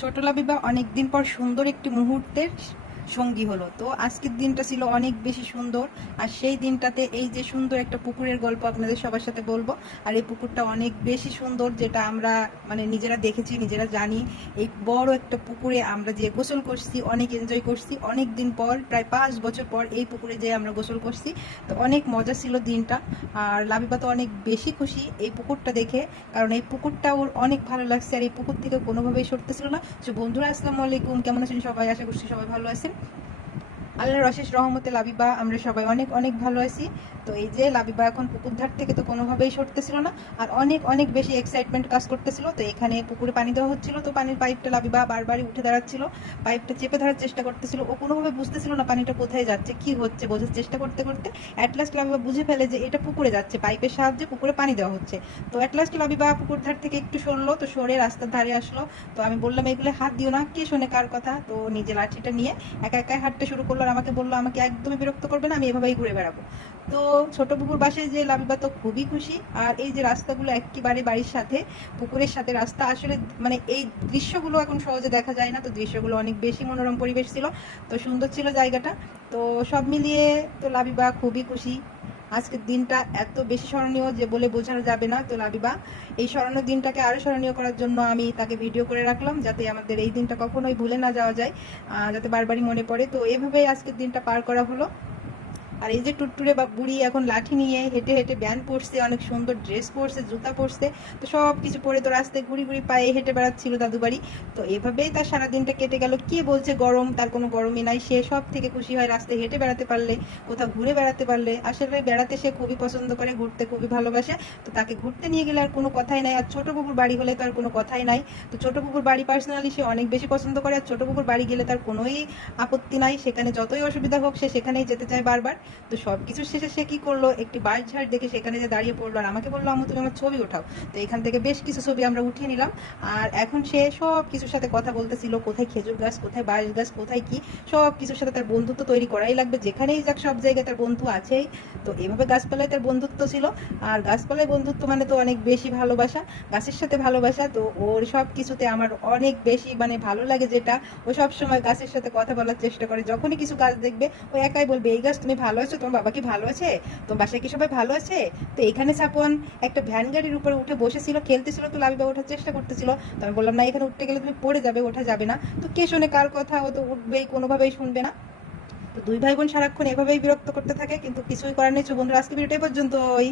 ছোট লাবিবা অনেকদিন পর সুন্দর একটি মুহূর্তের সঙ্গী হলো। তো আজকের দিনটা ছিল অনেক বেশি সুন্দর। আর সেই দিনটাতে এই যে সুন্দর একটা পুকুরের গল্প আপনাদের সবার সাথে বলবো। আর এই পুকুরটা অনেক বেশি সুন্দর, যেটা আমরা মানে নিজেরা দেখেছি, নিজেরা জানি। এই বড় একটা পুকুরে আমরা যে গোসল করছি, অনেক এনজয় করছি। অনেক দিন পর, প্রায় 5 বছর পর এই পুকুরে যে আমরা গোসল করছি। তো অনেক মজা ছিল দিনটা। আর লাবিবা তো অনেক বেশি খুশি এই পুকুরটা দেখে, কারণ এই পুকুরটা ওর অনেক ভালো লাগছে। আর এই পুকুর থেকে কোনোভাবেই সরতেছিল না। তো বন্ধুরা, আসসালামু আলাইকুম, কেমন আছেন সবাই? আশা করছি সবাই ভালো আছেন। আল্লাহর অশেষ রহমতে লাবিবা আমরা সবাই অনেক অনেক ভালো আছি। তো এই যে লাবিবা এখন পুকুর ধার থেকে তো কোনোভাবেই সরতেছিল না। আর অনেক অনেক বেশি এক্সাইটমেন্ট কাজ করতেছিল। তো এখানে পুকুরে পানি দেওয়া হচ্ছিল, তো পানির পাইপটা লাবিবা বারবারই উঠে দাঁড়াচ্ছিল, পাইপটা চেপে ধরার চেষ্টা করতেছিল। ও কোনোভাবে বুঝতেছিল না পানিটা কোথায় যাচ্ছে, কি হচ্ছে, বোঝার চেষ্টা করতে করতে অ্যাট লাস্ট লাবিবা বুঝে ফেলে যে এটা পুকুরে যাচ্ছে, পাইপের সাহায্যে পুকুরে পানি দেওয়া হচ্ছে। তো অ্যাট লাস্ট লাবিবা পুকুর ধার থেকে একটু সরলো, তো সরে রাস্তার ধারে আসলো। তো আমি বললাম, এগুলো হাত দিও না, কে শোনে কার কথা। তো নিজে লাঠিটা নিয়ে একা একাই হাঁটতে শুরু করলো। আর আমাকে বললো, আমাকে একদমই বিরক্ত করবে না, আমি এভাবেই ঘুরে বেড়াবো। তো ছোট পুকুর বাসে যে লাবিবা তো খুবই খুশি। আর এই যে রাস্তাগুলো একেবারে বাড়ির সাথে, পুকুরের সাথে রাস্তা, আসলে মানে এই দৃশ্যগুলো এখন সহজে দেখা যায় না। তো দৃশ্যগুলো অনেক বেশি মনোরম পরিবেশ ছিল, তো সুন্দর ছিল জায়গাটা। তো সব মিলিয়ে তো লাবিবা খুবই খুশি। আজকের দিনটা এত বেশি স্মরণীয় যে বলে বোঝানো যাবে না। তো লাবিবা এই স্মরণীয় দিনটাকে আরো স্মরণীয় করার জন্য আমি তাকে ভিডিও করে রাখলাম, যাতে আমাদের এই দিনটা কখনোই ভুলে না যাওয়া যায়, যাতে বারবারই মনে পড়ে। তো এভাবেই আজকের দিনটা পার করা হলো। আর এই যে টুটটুরে বা বুড়ি এখন লাঠি নিয়ে হেঁটে হেঁটে ব্যান পরছে, অনেক সুন্দর ড্রেস পরছে, জুতা পরছে। তো সব কিছু পরে তো রাস্তায় ঘুরি ঘুরি পায়ে হেঁটে বেড়াচ্ছিল দাদু বাড়ি। তো এভাবেই তার সারাদিনটা কেটে গেল। কে বলছে গরম? তার কোনো গরমই নাই। সে সব থেকে খুশি হয় রাস্তায় হেঁটে বেড়াতে পারলে, কোথাও ঘুরে বেড়াতে পারলে। আসলে বেড়াতে সে খুবই পছন্দ করে, ঘুরতে খুবই ভালোবাসে। তো তাকে ঘুরতে নিয়ে গেলে আর কোনো কথাই নাই। আর ছোট পুকুর বাড়ি হলে তো আর কোনো কথাই নাই। তো ছোট পুকুর বাড়ি পার্সোনালি সে অনেক বেশি পছন্দ করে। আর ছোট পুকুর বাড়ি গেলে তার কোনোই আপত্তি নাই, সেখানে যতই অসুবিধা হোক সে সেখানেই যেতে চায় বারবার। তো সবকিছু শেষে সে কি করলো, একটি বাঁশঝাড় দেখে সেখানে যে দাঁড়িয়ে পড়লো, আর আমাকে বললো, আম্মু তুমি আমার ছবি ওঠাও। তো এখান থেকে বেশ কিছু ছবি আমরা উঠিয়ে নিলাম। আর এখন সে সব কিছুর সাথে কথা বলতেছিল, কোথায় খেজুর গাছ, কোথায় বাঁশ গাছ, কোথায় কি, সব কিছুর সাথে তার বন্ধুত্ব তৈরি করাই লাগবে। যেখানেই যাক সব জায়গায় তার বন্ধু আছেই। তো এভাবে গাছপালায় তার বন্ধুত্ব ছিল। আর গাছপালায় বন্ধুত্ব মানে তো অনেক বেশি ভালোবাসা, গাছের সাথে ভালোবাসা। তো ওর সব কিছুতে আমার অনেক বেশি মানে ভালো লাগে, যেটা ও সব সময় গাছের সাথে কথা বলার চেষ্টা করে। যখনই কিছু গাছ দেখবে ও একাই বলবে, এই গাছ তুমি ভালো আছো, তোমার বাবা কি ভালো আছে, তোমার বাসায় কি সবাই ভালো আছে। তো এখানে সাপন একটা ভ্যান গাড়ির উপরে উঠে বসেছিল, খেলতেছিল। তো লাবিবা ওঠার চেষ্টা করতেছিল। তো আমি বললাম, না, এখানে উঠতে গেলে তুমি পড়ে যাবে, ওঠা যাবে না। তো কে শোনে কার কথা? ও তো উঠবেই, কোনোভাবেই শুনবে না। তো দুই ভাই বোন সারাক্ষণ এভাবেই বিরক্ত করতে থাকে, কিন্তু কিছুই করার নেই। বন্ধুরা, আজকে ভিডিওটা এই পর্যন্তই।